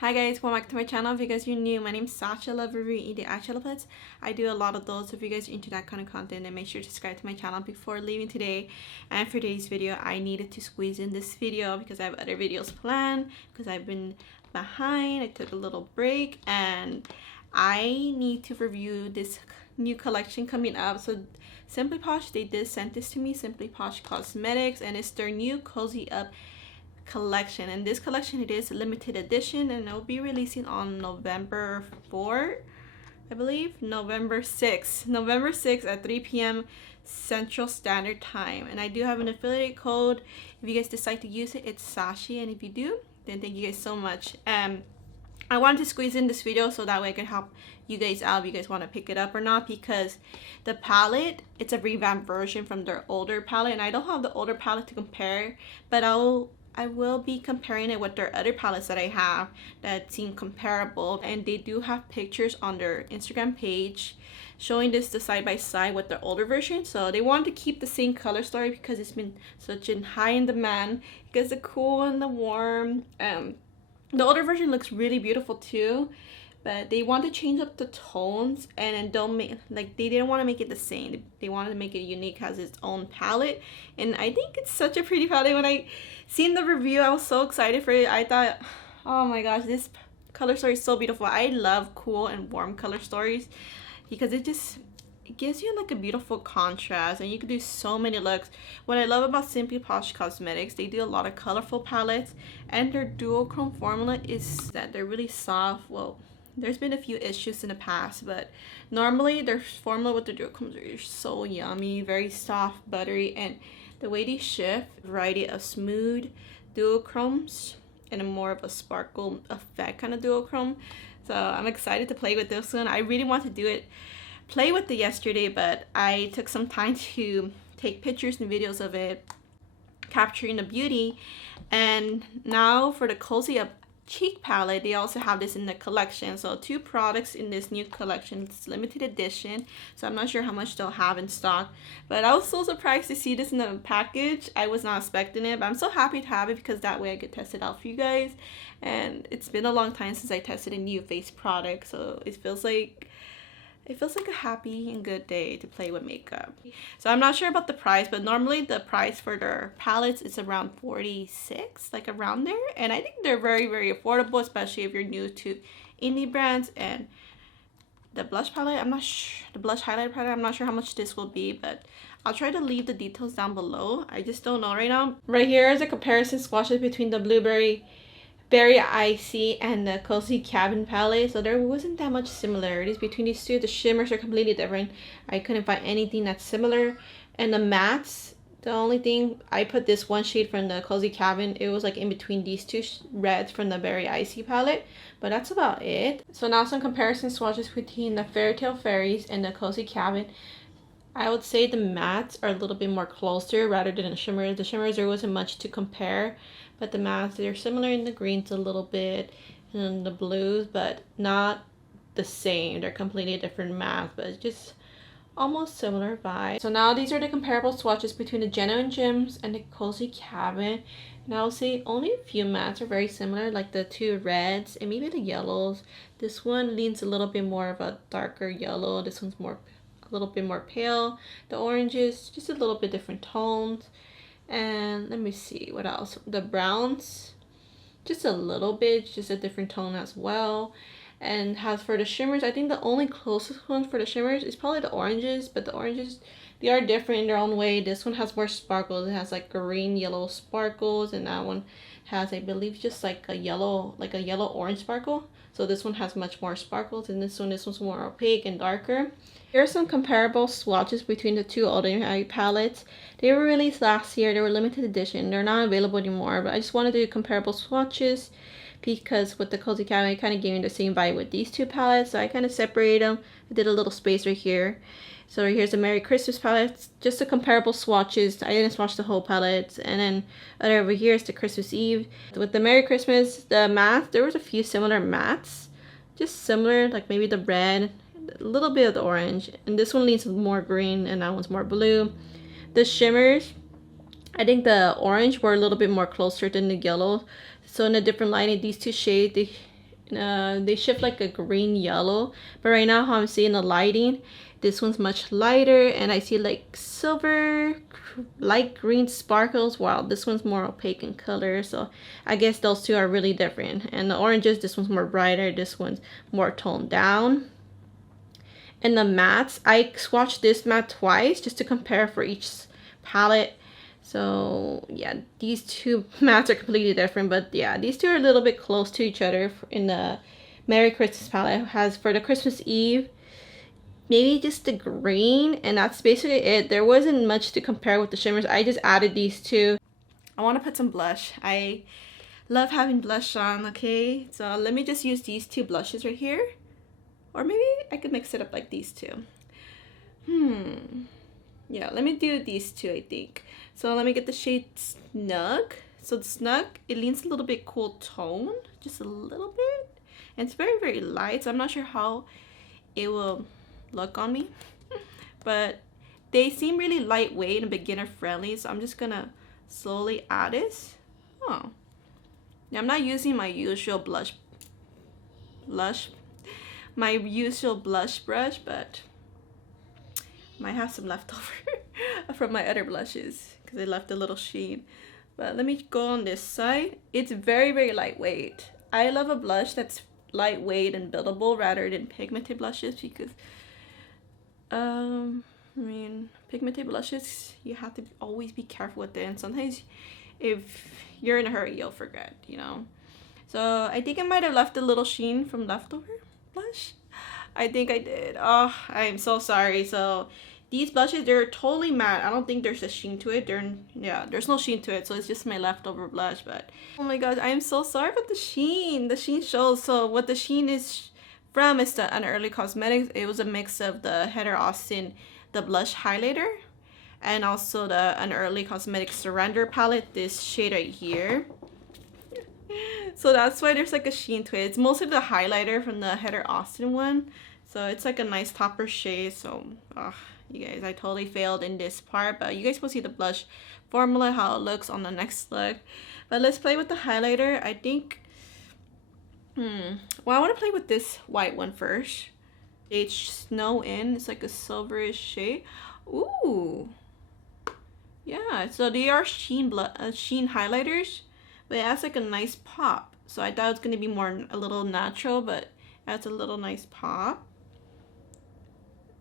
Hi guys, welcome back to my channel. If you guys are new, my name is Sasha. I love reviewing the eyeshadow palettes. I do a lot of those, so if you guys are into that kind of content, then make sure to subscribe to my channel before leaving today. And for today's video, I needed to squeeze in this video because I have other videos planned because I've been behind. I took a little break and I need to review this new collection coming up. So Simply Posh, they did send this to me, Simply Posh Cosmetics, and it's their new Cozy Up collection. And this collection, it is a limited edition and it will be releasing on November 4th, I believe, November 6th at 3 p.m. Central Standard Time. And I do have an affiliate code. If you guys decide to use it, it's Sashi, and if you do, then thank you guys so much. I wanted to squeeze in this video so that way I can help you guys out if you guys want to pick it up or not, because the palette, it's a revamped version from their older palette, and I don't have the older palette to compare, but I will be comparing it with their other palettes that I have that seem comparable. And they do have pictures on their Instagram page showing this the side by side with the older version. So they wanted to keep the same color story because it's been such a high in demand. Because the cool and the warm. The older version looks really beautiful too. But they want to change up the tones and don't make, like, they didn't want to make it the same. They wanted to make it unique, has its own palette. And I think it's such a pretty palette. When I seen the review, I was so excited for it. I thought, oh my gosh, this color story is so beautiful. I love cool and warm color stories because it gives you like a beautiful contrast and you can do so many looks. What I love about Simply Posh Cosmetics, they do a lot of colorful palettes, and their duochrome formula is that they're really soft. Well, there's been a few issues in the past, but normally their formula with the duochromes are so yummy, very soft, buttery, and the way they shift, variety of smooth duochromes and a more of a sparkle effect kind of duochrome. So I'm excited to play with this one. I really want to play with it yesterday, but I took some time to take pictures and videos of it, capturing the beauty. And now for the Cozy Up cheek palette, they also have this in the collection. So 2 products in this new collection. It's limited edition, so I'm not sure how much they'll have in stock, but I was so surprised to see this in the package. I was not expecting it, but I'm so happy to have it because that way I could test it out for you guys. And it's been a long time since I tested a new face product, so it feels like a happy and good day to play with makeup. So I'm not sure about the price, but normally the price for their palettes is around $46, like around there. And I think they're very, very affordable, especially if you're new to indie brands. And the blush palette, the blush highlighter palette, I'm not sure how much this will be, but I'll try to leave the details down below. I just don't know right now. Right here is a comparison swatches between the Berry Icy and the Cozy Cabin palette. So there wasn't that much similarities between these two. The shimmers are completely different. I couldn't find anything that's similar. And the mattes, the only thing, I put this one shade from the Cozy Cabin. It was like in between these two reds from the Berry Icy palette, but that's about it. So now some comparison swatches between the Fairytale Fairies and the Cozy Cabin. I would say the mattes are a little bit more closer rather than the shimmers. The shimmers, there wasn't much to compare, but the mattes, they're similar in the greens a little bit and the blues, but not the same. They're completely different mattes, but it's just almost similar vibe. So now these are the comparable swatches between the Genuine Gems and the Cozy Cabin. And I would say only a few mattes are very similar, like the 2 reds and maybe the yellows. This one leans a little bit more of a darker yellow. This one's a little bit more pale. The oranges, just a little bit different tones. And let me see what else. The browns, just a little bit, just a different tone as well. And as for the shimmers, I think the only closest one for the shimmers is probably the oranges, but the oranges, they are different in their own way. This one has more sparkles. It has like green yellow sparkles, and that one has, I believe, just like a yellow orange sparkle. So this one has much more sparkles, and this one's more opaque and darker. Here are some comparable swatches between the 2 Ordinary palettes. They were released last year. They were limited edition. They're not available anymore, but I just wanted to do comparable swatches because with the Cozy Cabin, it kind of gave me the same vibe with these 2 palettes. So I kind of separated them. I did a little space right here. So here's the Merry Christmas palette. Just the comparable swatches. I didn't swatch the whole palette. And then over here is the Christmas Eve. With the Merry Christmas, the matte, there was a few similar mattes. Just similar, like maybe the red, a little bit of the orange. And this one leans more green and that one's more blue. The shimmers, I think the orange were a little bit more closer than the yellow. So in a different lighting, these 2 shades, They shift like a green yellow, but right now how I'm seeing the lighting, this one's much lighter, and I see like silver light green sparkles, while this one's more opaque in color. So I guess those two are really different. And the oranges, this one's more brighter, this one's more toned down. And the mattes, I swatched this matte twice just to compare for each palette. So yeah, these two mattes are completely different, but yeah, these two are a little bit close to each other. In the Merry Christmas palette has for the Christmas Eve, maybe just the green, and that's basically it. There wasn't much to compare with the shimmers. I just added these two. I want to put some blush. I love having blush on, okay? So let me just use these two blushes right here. Or maybe I could mix it up like these two. Yeah, let me do these two, I think. So let me get the shade Snug. So the Snug, it leans a little bit cool tone, just a little bit. And it's very, very light, so I'm not sure how it will look on me. But they seem really lightweight and beginner friendly, so I'm just gonna slowly add this. Oh. Now I'm not using my usual blush brush, but might have some left over from my other blushes because they left a little sheen. But let me go on this side. It's very, very lightweight. I love a blush that's lightweight and buildable rather than pigmented blushes, because I mean, pigmented blushes, you have to always be careful with it, and sometimes if you're in a hurry, you'll forget, you know. So I think I might have left a little sheen from leftover blush. I think I did. Oh, I'm so sorry. So these blushes, they're totally matte. I don't think there's a sheen to it. There's no sheen to it, so it's just my leftover blush. But oh my gosh, I am so sorry about the sheen. The sheen shows. So what the sheen is from is the Unearthly Cosmetics. It was a mix of the Heather Austin, the blush highlighter, and also the Unearthly Cosmetics Surrender palette, this shade right here. So that's why there's like a sheen to it. It's mostly the highlighter from the Heather Austin one. So it's like a nice topper shade. So you guys, I totally failed in this part, but you guys will see the blush formula, how it looks on the next look. But let's play with the highlighter. I think well, I want to play with this white one first. It's Snow In. It's like a silverish shade. Ooh, yeah. So they are sheen highlighters, but it has like a nice pop. So I thought it was gonna be a little natural, but it adds a little nice pop.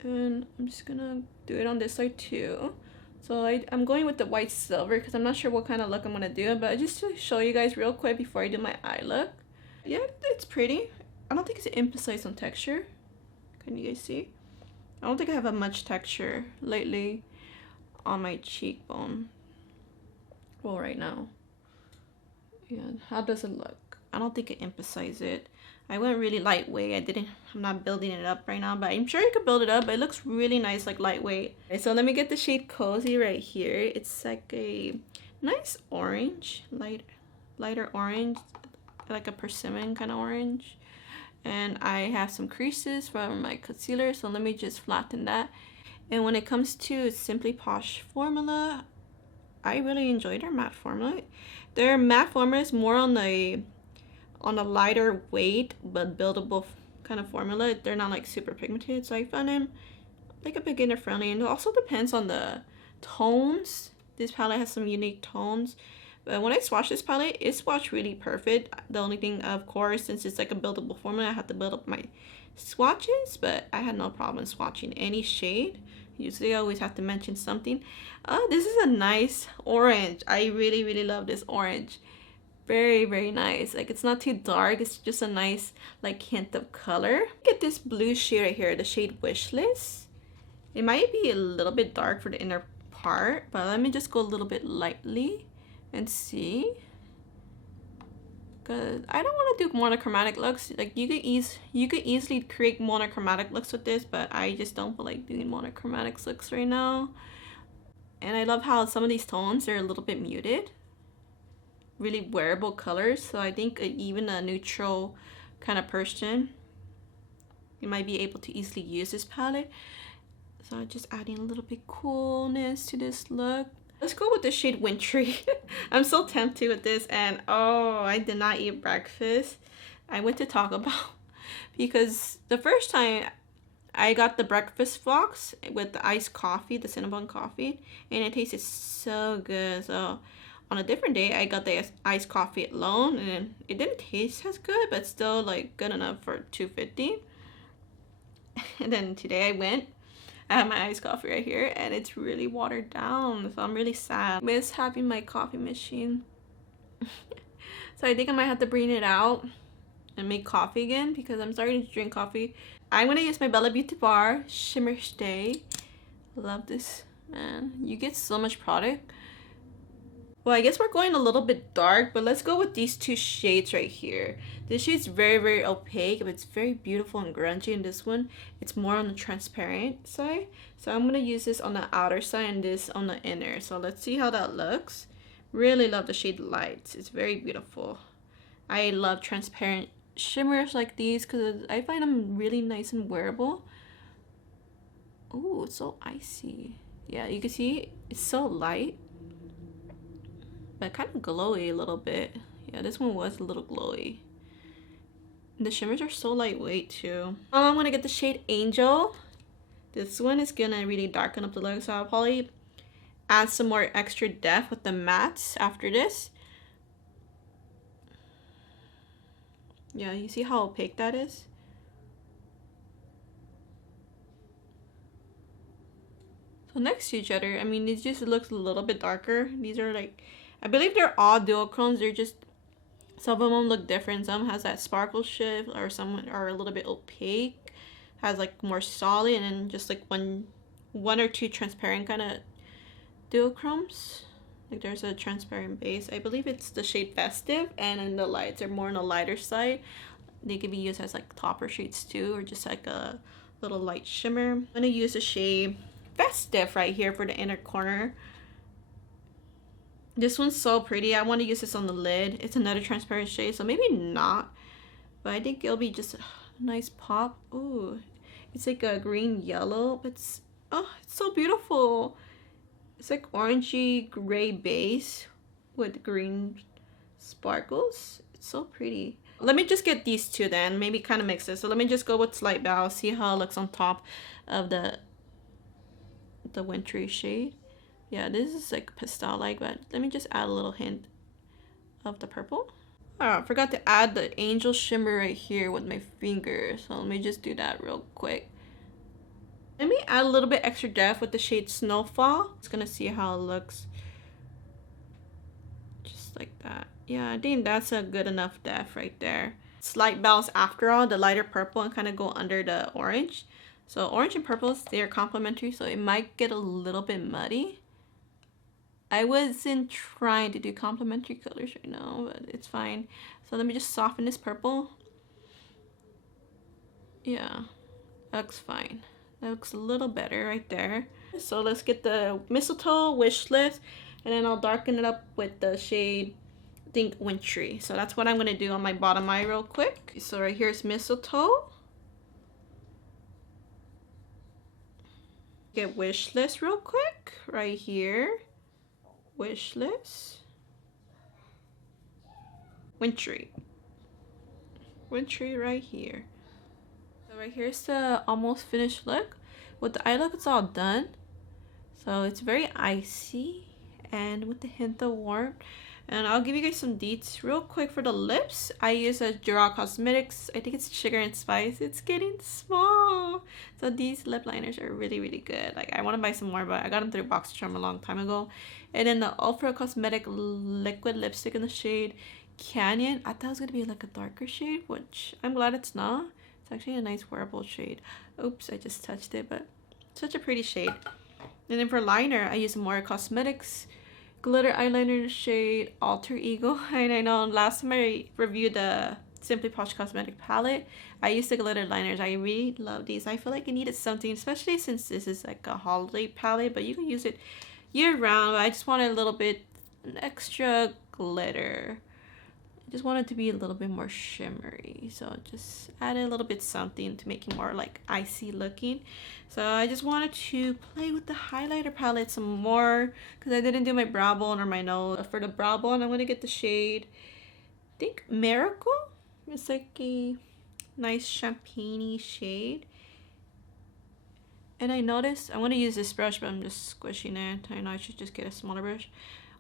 And I'm just gonna do it on this side too. So I'm going with the white silver because I'm not sure what kind of look I'm gonna do, but just to show you guys real quick before I do my eye look. Yeah, it's pretty. I don't think it's emphasized on texture. Can you guys see? I don't think I have much texture lately on my cheekbone. Well, right now. Yeah, how does it look? I don't think it emphasizes it. I went really lightweight. I'm not building it up right now, but I'm sure you could build it up. But it looks really nice, like lightweight. Okay, so let me get the shade Cozy right here. It's like a nice orange, lighter orange, like a persimmon kind of orange. And I have some creases from my concealer, so let me just flatten that. And when it comes to Simply Posh formula, I really enjoy their matte formula. Their matte formula is more on the lighter weight but buildable kind of formula. They're not like super pigmented, so I found them like a beginner friendly. And it also depends on the tones. This palette has some unique tones, but when I swatched this palette, it swatched really perfect. The only thing, of course, since it's like a buildable formula, I had to build up my swatches, but I had no problem swatching any shade. Usually I always have to mention something. This is a nice orange. I really, really love this orange. Very, very nice. Like, it's not too dark. It's just a nice like hint of color. Get this blue shade right here, the shade Wishlist. It might be a little bit dark for the inner part, but let me just go a little bit lightly and see. Cause I don't want to do monochromatic looks. Like, you could easily create monochromatic looks with this, but I just don't feel like doing monochromatic looks right now. And I love how some of these tones are a little bit muted, really wearable colors. So I think even a neutral kind of person, you might be able to easily use this palette. So I'm just adding a little bit coolness to this look. Let's go with the shade Wintry. I'm so tempted with this, and oh, I did not eat breakfast. I went to Taco Bell because the first time I got the breakfast box with the iced coffee, the cinnamon coffee, and it tasted so good. So on a different day, I got the iced coffee alone, and it didn't taste as good, but still like good enough for $2.50. And then today I have my iced coffee right here, and it's really watered down, so I'm really sad. I miss having my coffee machine. So I think I might have to bring it out and make coffee again because I'm starting to drink coffee. I'm gonna use my Bella Beauty Bar Shimmer Stay. Love this, man. You get so much product. Well, I guess we're going a little bit dark, but let's go with these two shades right here. This shade's very, very opaque, but it's very beautiful and grungy. And this one, it's more on the transparent side. So I'm gonna use this on the outer side and this on the inner. So let's see how that looks. Really love the shade Lights. It's very beautiful. I love transparent shimmers like these because I find them really nice and wearable. Oh, it's so icy. Yeah, you can see it's so light, but kind of glowy a little bit. Yeah, this one was a little glowy. The shimmers are so lightweight too. I'm gonna get the shade Angel. This one is gonna really darken up the look, so I'll probably add some more extra depth with the mattes after this. Yeah, you see how opaque that is? So next to each other, I mean, it just looks a little bit darker. These are like, I believe they're all duochromes. They're just, some of them look different. Some has that sparkle shift, or some are a little bit opaque, has like more solid, and then just like one or two transparent kind of duochromes. Like there's a transparent base. I believe it's the shade Festive, and then the lights are more on the lighter side. They can be used as like topper shades too, or just like a little light shimmer. I'm gonna use the shade Festive right here for the inner corner. This one's so pretty. I want to use this on the lid. It's another transparent shade, so maybe not, but I think it'll be just a nice pop. Ooh, it's like a green yellow, but it's so beautiful. It's like orangey gray base with green sparkles. It's so pretty. Let me just get these two then, maybe kind of mix this. So let me just go with Slight Bow, see how it looks on top of the wintry shade. Yeah, this is like pastel like, but let me just add a little hint of the purple. Oh, I forgot to add the Angel shimmer right here with my finger, so let me just do that real quick. Let me add a little bit extra depth with the shade Snowfall. Just gonna see how it looks. Just like that. Yeah, I think that's a good enough depth right there. Slight Bows after all, the lighter purple, and kind of go under the orange. So orange and purples, they are complementary, so it might get a little bit muddy. I wasn't trying to do complementary colors right now, but it's fine. So let me just soften this purple. Yeah, that looks fine. That looks a little better right there. So let's get the Mistletoe Wish List, and then I'll darken it up with the shade, I think, Wintry. So that's what I'm going to do on my bottom eye real quick. So right here's Mistletoe. Get Wish List real quick right here. Wish List. Wintry. Wintry right here. So right here's the almost finished look. With the eye look, it's all done. So it's very icy and with the hint of warmth. And I'll give you guys some deets real quick for the lips. I use a Gerard Cosmetics. I think it's Sugar and Spice. It's getting small. So these lip liners are really, really good. Like, I want to buy some more, but I got them through Box Charm a long time ago. And then the Ultra Cosmetic liquid lipstick in the shade Canyon. I thought it was going to be like a darker shade, which I'm glad it's not. It's actually a nice wearable shade. Oops, I just touched it, but such a pretty shade. And then for liner, I use more Cosmetics glitter eyeliner shade Alter Ego. And I know last time I reviewed the Simply Posh Cosmetic palette, I used the glitter liners. I really love these. I feel like I needed something, especially since this is like a holiday palette, but you can use it year round. I just wanted a little bit extra glitter. I just wanted to be a little bit more shimmery, so just added a little bit something to make it more like icy looking. So I just wanted to play with the highlighter palette some more because I didn't do my brow bone or my nose. For the brow bone, I'm going to get the shade, I think, Miracle. It's like a nice champagne-y shade. And I noticed, I want to use this brush, but I'm just squishing it. I know I should just get a smaller brush.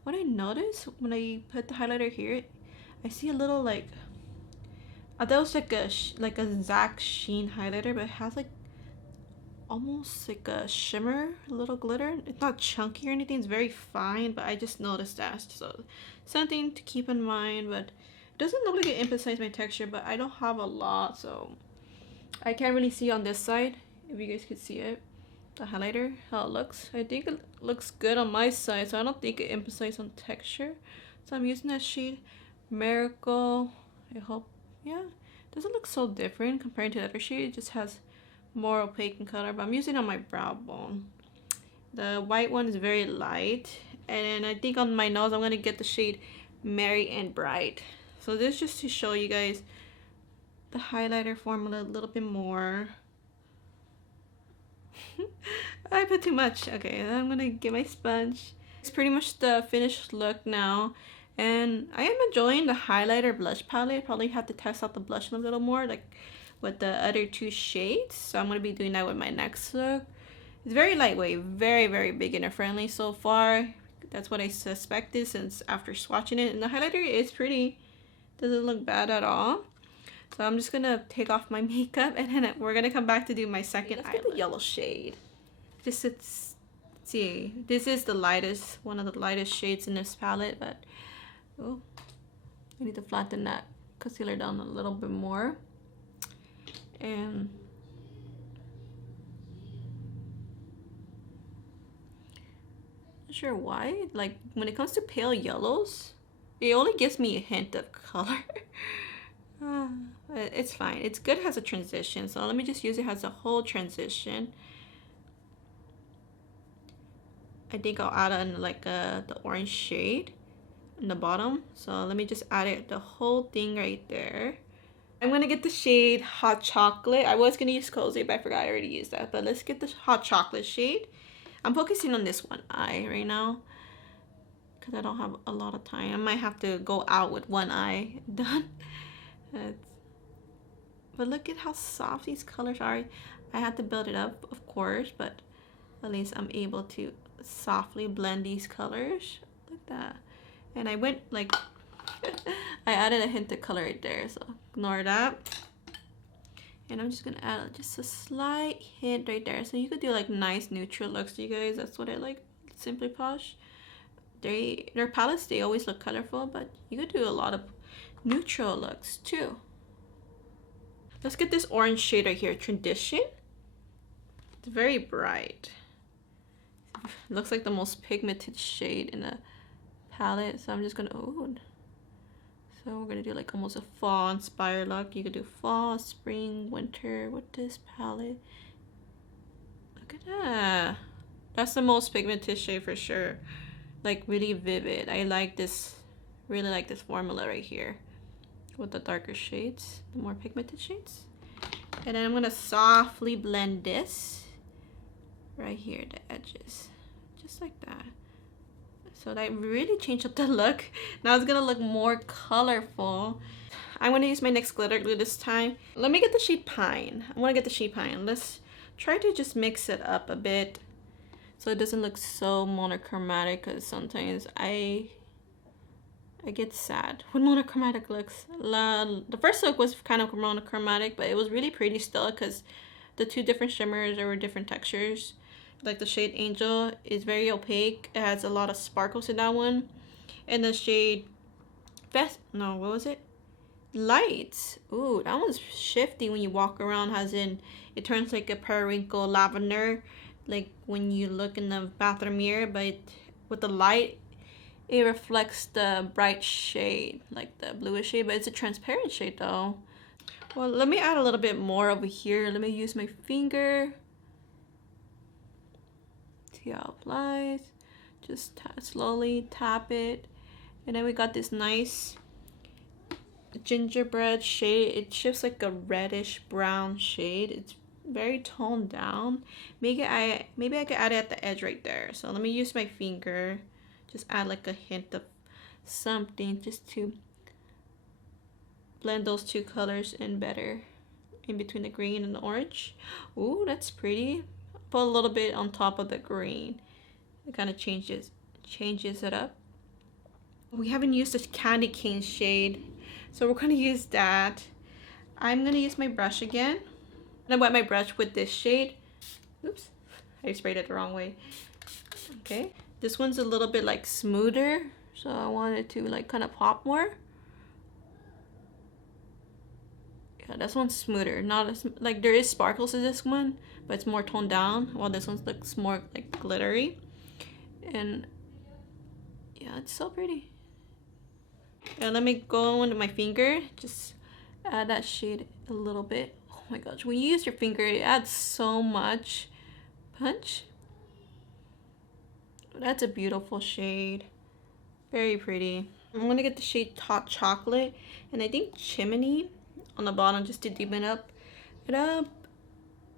What I noticed when I put the highlighter here, I see a little like, I thought it was like a Zac Sheen highlighter, but it has like almost like a shimmer, a little glitter. It's not chunky or anything, it's very fine, but I just noticed that. So something to keep in mind, but it doesn't look like it emphasizes my texture, but I don't have a lot, so I can't really see on this side. If you guys could see it, the highlighter, how it looks. I think it looks good on my side, so I don't think it emphasizes on texture. So I'm using that shade Miracle. I hope, yeah, it doesn't look so different compared to the other shade. It just has more opaque in color, but I'm using it on my brow bone. The white one is very light, and I think on my nose I'm gonna get the shade Merry and Bright. So this is just to show you guys the highlighter formula a little bit more. I put too much. Okay, I'm gonna get my sponge. It's pretty much the finished look now, and I am enjoying the highlighter blush palette. Probably have to test out the blush a little more, like with the other two shades. So I'm gonna be doing that with my next look. It's very lightweight, very beginner friendly so far. That's what I suspected since after swatching it, and the highlighter is pretty, doesn't look bad at all. So I'm just gonna take off my makeup, and then we're gonna come back to do my second eye. Let's get the yellow shade. Just to see, this is the lightest, one of the lightest shades in this palette, but oh, I need to flatten that concealer down a little bit more. And not sure why, like when it comes to pale yellows, it only gives me a hint of color. It's fine, it's good as a transition, so let me just use it as a whole transition. I think I'll add on like the orange shade in the bottom, so let me just add it, the whole thing right there. I'm gonna get the shade Hot Chocolate. I was gonna use Cozy, but I forgot I already used that. But let's get the Hot Chocolate shade. I'm focusing on this one eye right now because I don't have a lot of time. I might have to go out with one eye done. But look at how soft these colors are. I had to build it up, of course, but at least I'm able to softly blend these colors. Look at that. And I went like, I added a hint of color right there, so ignore that. And I'm just gonna add just a slight hint right there. So you could do like nice neutral looks, you guys. That's what I like, Simply Posh. Their palettes, they always look colorful, but you could do a lot of neutral looks too. Let's get this orange shade right here, Tradition. It's very bright. It looks like the most pigmented shade in the palette, so I'm just gonna, oh. So we're gonna do like almost a fall inspired look. You could do fall, spring, winter with this palette. Look at that. That's the most pigmented shade for sure. Like really vivid. I like this, really like this formula right here with the darker shades, the more pigmented shades. And then I'm gonna softly blend this right here, the edges, just like that. So that really changed up the look. Now it's gonna look more colorful. I'm gonna use my NYX glitter glue this time. Let me get the shade Pine. I wanna get the shade Pine. Let's try to just mix it up a bit so it doesn't look so monochromatic, because sometimes I get sad when monochromatic looks. The first look was kind of monochromatic, but it was really pretty still because the two different shimmers were different textures. Like the shade Angel is very opaque. It has a lot of sparkles in that one. And the shade what was it? Lights. Ooh, that one's shifty when you walk around, as in it turns like a periwinkle lavender, like when you look in the bathroom mirror, but with the light it reflects the bright shade, like the bluish shade, but it's a transparent shade though. Well, let me add a little bit more over here. Let me use my finger. See how it applies. Just slowly tap it. And then we got this nice gingerbread shade. It shifts like a reddish brown shade. It's very toned down. Maybe I could add it at the edge right there. So let me use my finger. Just add like a hint of something just to blend those two colors in better, in between the green and the orange. Ooh, that's pretty. Put a little bit on top of the green. It kind of changes it up. We haven't used this candy cane shade, so we're gonna use that. I'm gonna use my brush again. I'm gonna wet my brush with this shade. Oops, I sprayed it the wrong way. Okay, this one's a little bit like smoother, so I want it to like kind of pop more. Yeah, this one's smoother. Not as like, there is sparkles in this one, but it's more toned down, while this one looks more like glittery. And yeah, it's so pretty. And let me go into my finger, just add that shade a little bit. Oh my gosh, when you use your finger, it adds so much punch. That's a beautiful shade. Very pretty. I'm gonna get the shade Hot Chocolate, and I think Chimney on the bottom, just to deepen it up. And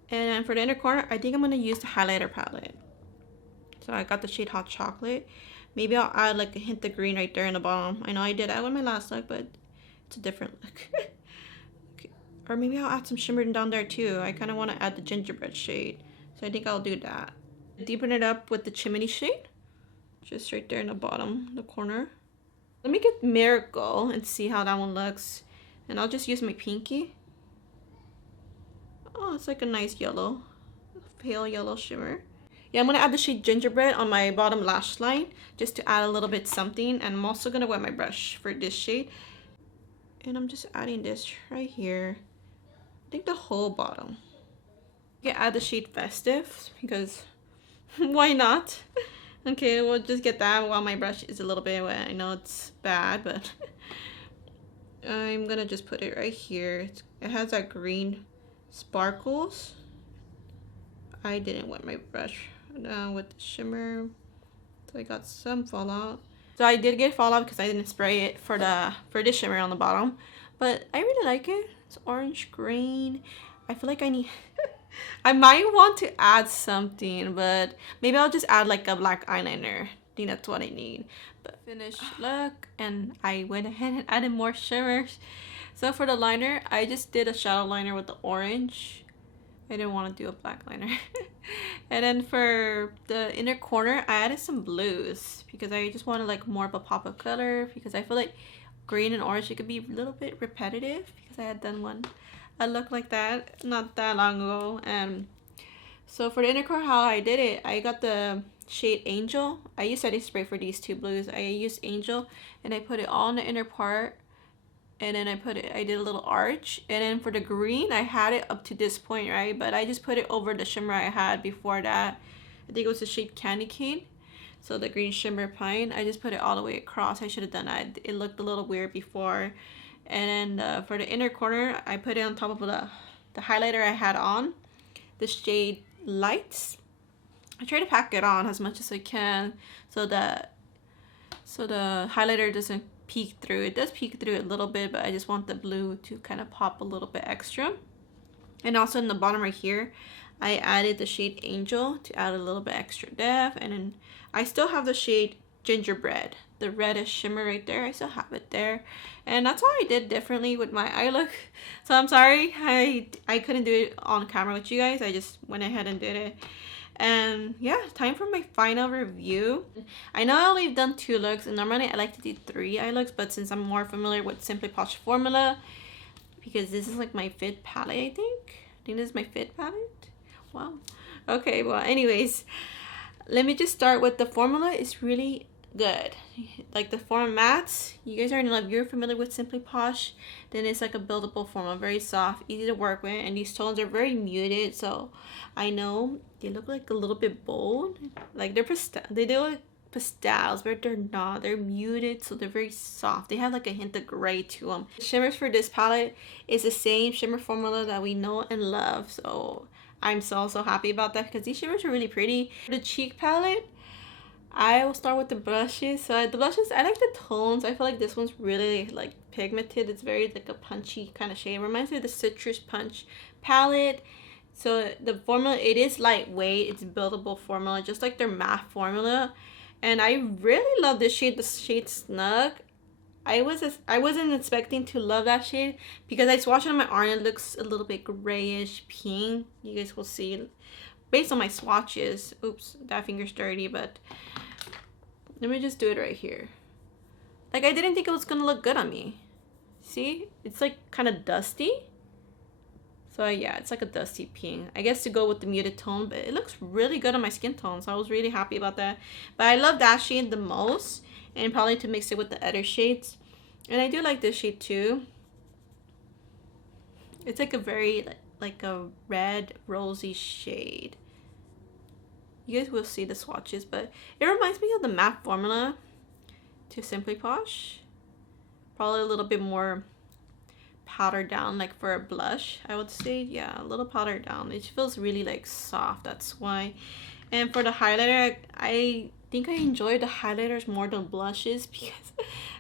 then for the inner corner, I think I'm gonna use the highlighter palette. So I got the shade Hot Chocolate. Maybe I'll add like a hint of green right there in the bottom. I know I did that with my last look, but it's a different look. Okay. Or maybe I'll add some shimmer down there too. I kind of want to add the gingerbread shade, so I think I'll do that. Deepen it up with the Chimney shade, just right there in the bottom, the corner. Let me get Miracle and see how that one looks. And I'll just use my pinky. Oh, it's like a nice yellow, pale yellow shimmer. Yeah, I'm gonna add the shade Gingerbread on my bottom lash line, just to add a little bit something. And I'm also gonna wet my brush for this shade. And I'm just adding this right here. I think the whole bottom. You can add the shade Festive, because why not? Okay, we'll just get that while my brush is a little bit wet. I know it's bad, but I'm gonna just put it right here. It has that green sparkles. I didn't wet my brush with the shimmer, so I got some fallout. So I did get fallout because I didn't spray it for this shimmer on the bottom, but I really like it. It's orange green. I feel like I need I might want to add something, but maybe I'll just add like a black eyeliner. I think that's what I need. But finished look, and I went ahead and added more shimmers. So for the liner, I just did a shadow liner with the orange. I didn't want to do a black liner. And then for the inner corner, I added some blues because I just wanted like more of a pop of color, because I feel like green and orange, it could be a little bit repetitive, because I had done a look like that not that long ago. And so for the inner corner, how I did it, I got the shade Angel. I used setting spray for these two blues. I used Angel, and I put it all in the inner part. And then I did a little arch. And then for the green, I had it up to this point, right? But I just put it over the shimmer I had before that. I think it was the shade Candy Cane. So the green shimmer pine, I just put it all the way across. I should have done that. It looked a little weird before. And then for the inner corner, I put it on top of the highlighter I had on, the shade Lights. I try to pack it on as much as I can so the highlighter doesn't peek through. It does peek through a little bit, but I just want the blue to kind of pop a little bit extra. And also in the bottom right here, I added the shade Angel to add a little bit extra depth. And then I still have the shade Gingerbread, the reddish shimmer right there. I still have it there. And that's all I did differently with my eye look. So I'm sorry I couldn't do it on camera with you guys. I just went ahead and did it. And yeah, time for my final review. I know I only done 2 looks, and normally I like to do 3 eye looks, but since I'm more familiar with Simply Posh formula, because this is like my fit palette, I think this is my fit palette. Wow. Okay, well anyways, let me just start with the formula. It's really good. Like the formats, you guys already know, if you're familiar with Simply Posh, then it's like a buildable formula, very soft, easy to work with, and these tones are very muted. So I know they look like a little bit bold, like they do like pastels, but they're not. They're muted, so they're very soft. They have like a hint of gray to them. The shimmers for this palette is the same shimmer formula that we know and love, so I'm so happy about that, because these shimmers are really pretty. For the cheek palette, I will start with the blushes. So the blushes, I like the tones. I feel like this one's really like pigmented. It's very like a punchy kind of shade. It reminds me of the Citrus Punch palette. So the formula, it is lightweight. It's buildable formula, just like their matte formula. And I really love this shade, the shade Snug. I wasn't expecting to love that shade because I swatched it on my arm. It looks a little bit grayish pink. You guys will see based on my swatches. Oops, that finger's dirty, but let me just do it right here. Like, I didn't think it was gonna look good on me. See, it's like kind of dusty. So yeah, it's like a dusty pink. I guess to go with the muted tone, but it looks really good on my skin tone. So I was really happy about that. But I love that shade the most, and probably to mix it with the other shades. And I do like this shade too. It's like a very like a red rosy shade. You guys will see the swatches, but it reminds me of the matte formula to Simply Posh. Probably a little bit more powdered down, like for a blush, I would say. Yeah, a little powdered down. It feels really like soft, that's why. And for the highlighter, I think I enjoyed the highlighters more than blushes because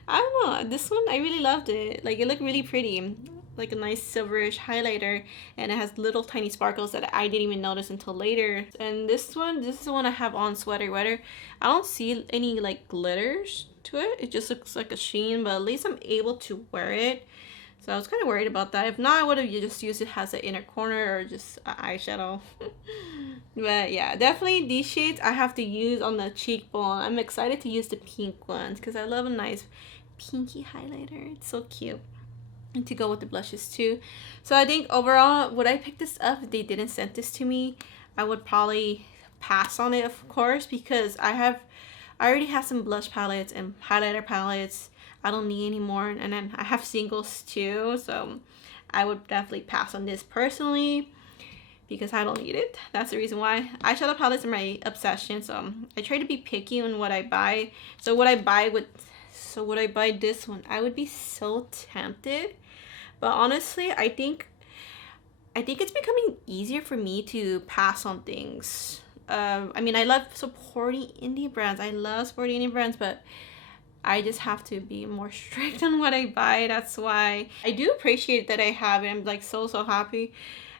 I don't know, this one I really loved it. Like, it looked really pretty, like a nice silverish highlighter, and it has little tiny sparkles that I didn't even notice until later. And this is the one I have on Sweater Weather. I don't see any like glitters to it. It just looks like a sheen, but at least I'm able to wear it. So I was kind of worried about that. If not, I would have just used it as an inner corner or just an eyeshadow. But yeah, definitely these shades I have to use on the cheekbone. I'm excited to use the pink ones because I love a nice pinky highlighter. It's so cute. And to go with the blushes too. So I think overall, would I pick this up if they didn't send this to me? I would probably pass on it, of course, because I already have some blush palettes and highlighter palettes. I don't need any more, and then I have singles too, so I would definitely pass on this personally because I don't need it. That's the reason why. Eyeshadow palettes are my obsession, so I try to be picky on what I buy. So would I buy this one? I would be so tempted, but honestly, I think it's becoming easier for me to pass on things. I mean, I love supporting indie brands. I love supporting indie brands, but I just have to be more strict on what I buy. That's why I do appreciate that I have it. I'm like so happy.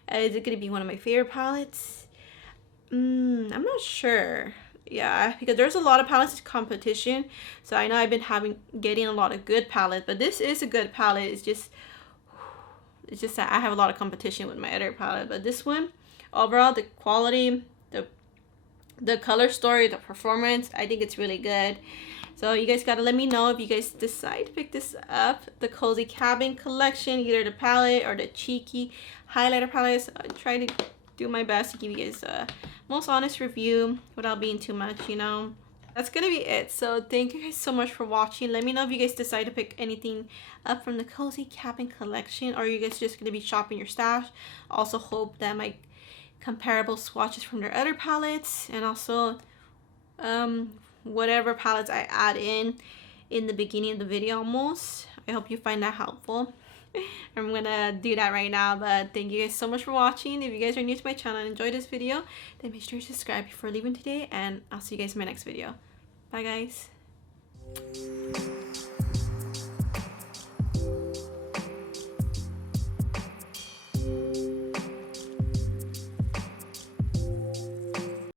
Is it gonna be one of my favorite palettes? I'm not sure. Yeah, because there's a lot of palettes competition. So I know I've been getting a lot of good palettes, but this is a good palette. It's just that I have a lot of competition with my other palette. But this one, overall, the quality, the color story, the performance, I think it's really good. So you guys gotta let me know if you guys decide to pick this up, the Cozy Cabin collection, either the palette or the cheeky highlighter palettes. I try to do my best to give you guys a most honest review without being too much, you know. That's gonna be it. So thank you guys so much for watching. Let me know if you guys decide to pick anything up from the Cozy Cabin collection, or you guys just gonna be shopping your stash. Also hope that my comparable swatches from their other palettes, and also whatever palettes I add in the beginning of the video almost. I hope you find that helpful. I'm gonna do that right now, but thank you guys so much for watching. If you guys are new to my channel and enjoyed this video, then make sure to subscribe before leaving today, and I'll see you guys in my next video. Bye guys.